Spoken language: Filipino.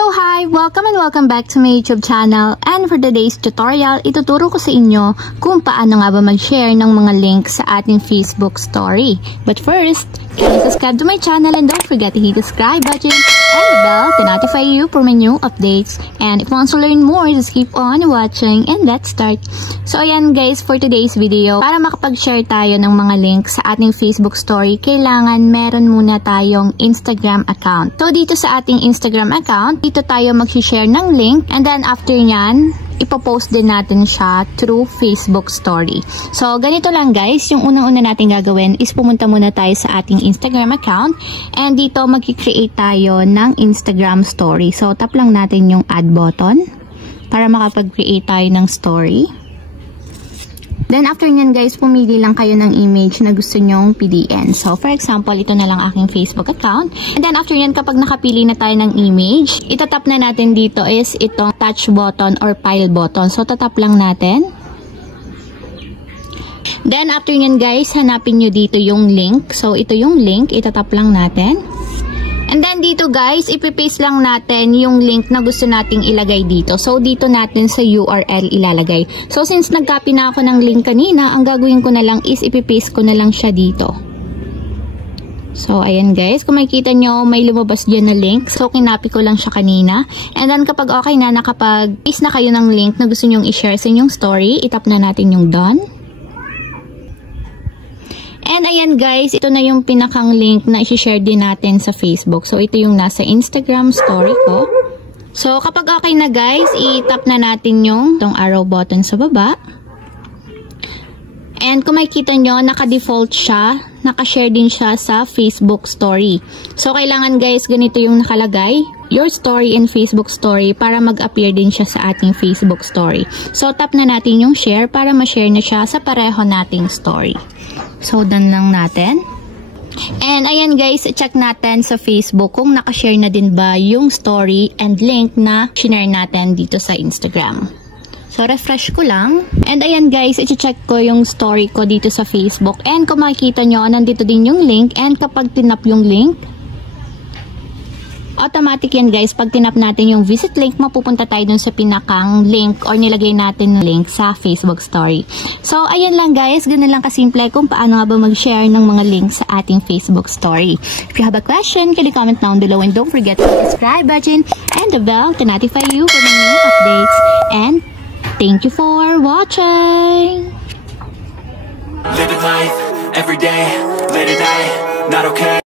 So hi! Welcome and welcome back to my YouTube channel, and for today's tutorial, ituturo ko sa inyo kung paano nga ba mag-share ng mga links sa ating Facebook story. But first, kindly subscribe to my channel and don't forget to hit the subscribe button and the bell to notify you for my new updates. And if you want to learn more, just keep on watching and let's start. So ayan guys, for today's video, para makapag-share tayo ng mga links sa ating Facebook story, kailangan meron muna tayong Instagram account. So dito sa ating Instagram account, dito tayo mag-share ng link, and then after nyan, ipopost din natin siya through Facebook story. So ganito lang guys, yung unang-una natin gagawin is pumunta muna tayo sa ating Instagram account, and dito mag-create tayo ng Instagram story. So tap lang natin yung add button para makapag-create tayo ng story. Then after nyan guys, pumili lang kayo ng image na gusto nyong PDN. So for example, ito na lang aking Facebook account. And then after nyan, kapag nakapili na tayo ng image, itatap na natin dito is itong touch button or file button. So tatap lang natin. Then after nyan guys, hanapin nyo dito yung link. So ito yung link, itatap lang natin. And then dito guys, ipipaste lang natin yung link na gusto nating ilagay dito. So dito natin sa URL ilalagay. So since nag-copy na ako ng link kanina, ang gagawin ko na lang is ipipaste ko na lang siya dito. So ayan guys, kung makikita nyo, may lumabas dyan na link. So kinopy ko lang siya kanina. And then kapag okay na, nakapag-paste na kayo ng link na gusto nyong i-share sa inyong story, itap na natin yung done. And ayan guys, ito na yung pinakang link na i-share din natin sa Facebook. So ito yung nasa Instagram story ko. So kapag okay na guys, i-tap na natin yung itong arrow button sa baba. And kung makikita nyo, naka-default siya, naka-share din siya sa Facebook story. So kailangan guys, ganito yung nakalagay, your story in Facebook story, para mag-appear din siya sa ating Facebook story. So tap na natin yung share para ma-share na siya sa pareho nating story. So done lang natin. And ayan guys, check natin sa Facebook kung naka-share na din ba yung story and link na shinare natin dito sa Instagram. So refresh ko lang. And ayan guys, i-check ko yung story ko dito sa Facebook. And kung makikita nyo, nandito din yung link. And kapag tinap yung link, automatic yan guys, pag tinap natin yung visit link, mapupunta tayo dun sa pinakang link or nilagay natin ng link sa Facebook story. So ayan lang guys, ganun lang kasimple kung paano nga ba mag-share ng mga links sa ating Facebook story. If you have a question, can you comment down below, and don't forget to hit the subscribe button and the bell to notify you for my new updates. And thank you for watching! Living life, every day, late at night, not okay.